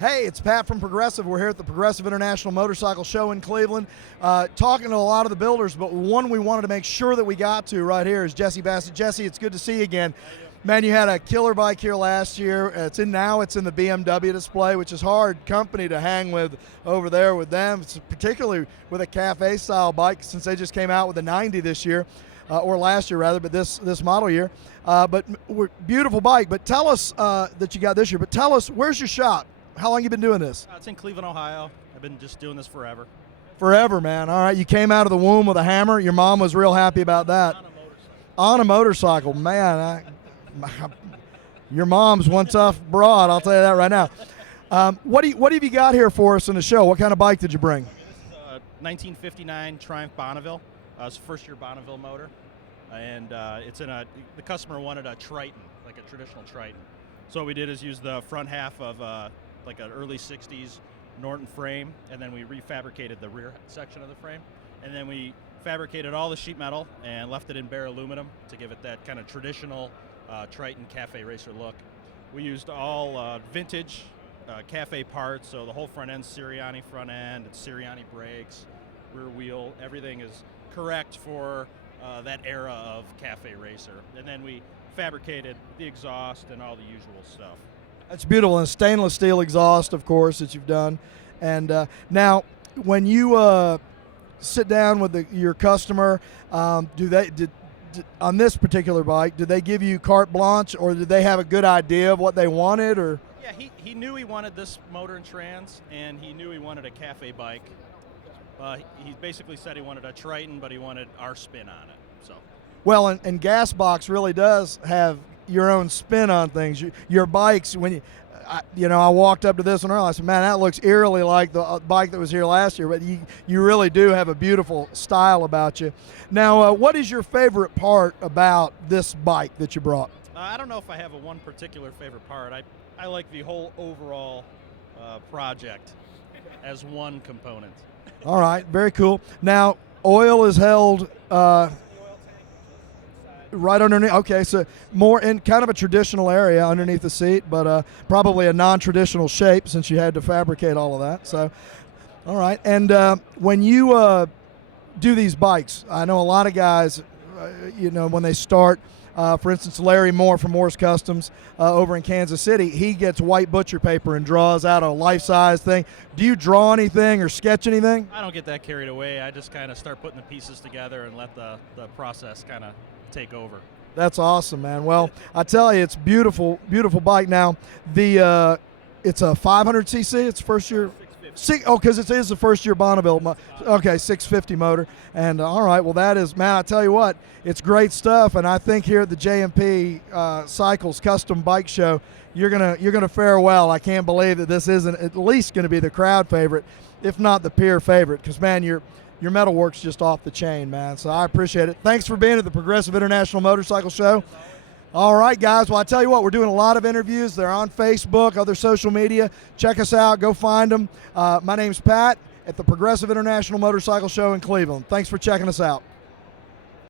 Hey, it's Pat from Progressive. We're here at the Progressive International Motorcycle Show in Cleveland, talking to a lot of the builders, but one we wanted to make sure that we got to right here is Jesse Bassett. Jesse, it's good to see you again. Man, you had a killer bike here last year. It's in the BMW display, which is hard company to hang with over there with them, particularly with a cafe-style bike since they just came out with a 90 this year. Or last year rather, but this model year. But beautiful bike. But tell us that you got this year. But tell us, where's your shop? How long you been doing this? It's in Cleveland, Ohio. I've been just doing this forever. Forever, man. All right, you came out of the womb with a hammer. Your mom was real happy about that. On a motorcycle, man. Your mom's one tough broad. I'll tell you that right now. What have you got here for us in the show? What kind of bike did you bring? This is a 1959 Triumph Bonneville. It's a first-year Bonneville motor, and the customer wanted a Triton, like a traditional Triton. So what we did is use the front half of like an early 60s Norton frame, and then we refabricated the rear section of the frame, and then we fabricated all the sheet metal and left it in bare aluminum to give it that kind of traditional Triton cafe racer look. We used all vintage cafe parts, so the whole front end's Sirianni front end, it's Sirianni brakes, rear wheel, everything is correct for that era of cafe racer. And then we fabricated the exhaust and all the usual stuff. That's beautiful, and stainless steel exhaust, of course, that you've done. And now, when you sit down with your customer, on this particular bike, did they give you carte blanche, or did they have a good idea of what they wanted? Or yeah, he knew he wanted this motor and trans, and he knew he wanted a cafe bike. He basically said he wanted a Triton, but he wanted our spin on it. So, well, and Gasbox really does have your own spin on things. Your bikes, when I walked up to this one earlier, I said, man, that looks eerily like the bike that was here last year, but you really do have a beautiful style about you. Now, what is your favorite part about this bike that you brought? I don't know if I have one particular favorite part. I like the whole overall project as one component. All right, very cool. Now, oil is held right underneath. Okay, so more in kind of a traditional area underneath the seat, but probably a non-traditional shape since you had to fabricate all of that. So, all right. And when you do these bikes, I know a lot of guys, when they start, for instance, Larry Moore from Moore's Customs over in Kansas City, he gets white butcher paper and draws out a life-size thing. Do you draw anything or sketch anything? I don't get that carried away. I just kind of start putting the pieces together and let the process kind of take over. That's awesome, man. Well, I tell you, it's beautiful, beautiful bike. Now, it's a 500cc. It's first year. Because it is the first year Bonneville. Okay, 650 motor. And all right, well, that is, man, I tell you what, it's great stuff. And I think here at the JMP Cycles Custom Bike Show, you're gonna fare well. I can't believe that this isn't at least going to be the crowd favorite, if not the peer favorite. Because man, your metalwork's just off the chain, man. So I appreciate it. Thanks for being at the Progressive International Motorcycle Show. All right, guys. Well, I tell you what, we're doing a lot of interviews. They're on Facebook, other social media. Check us out. Go find them. My name's Pat at the Progressive International Motorcycle Show in Cleveland. Thanks for checking us out.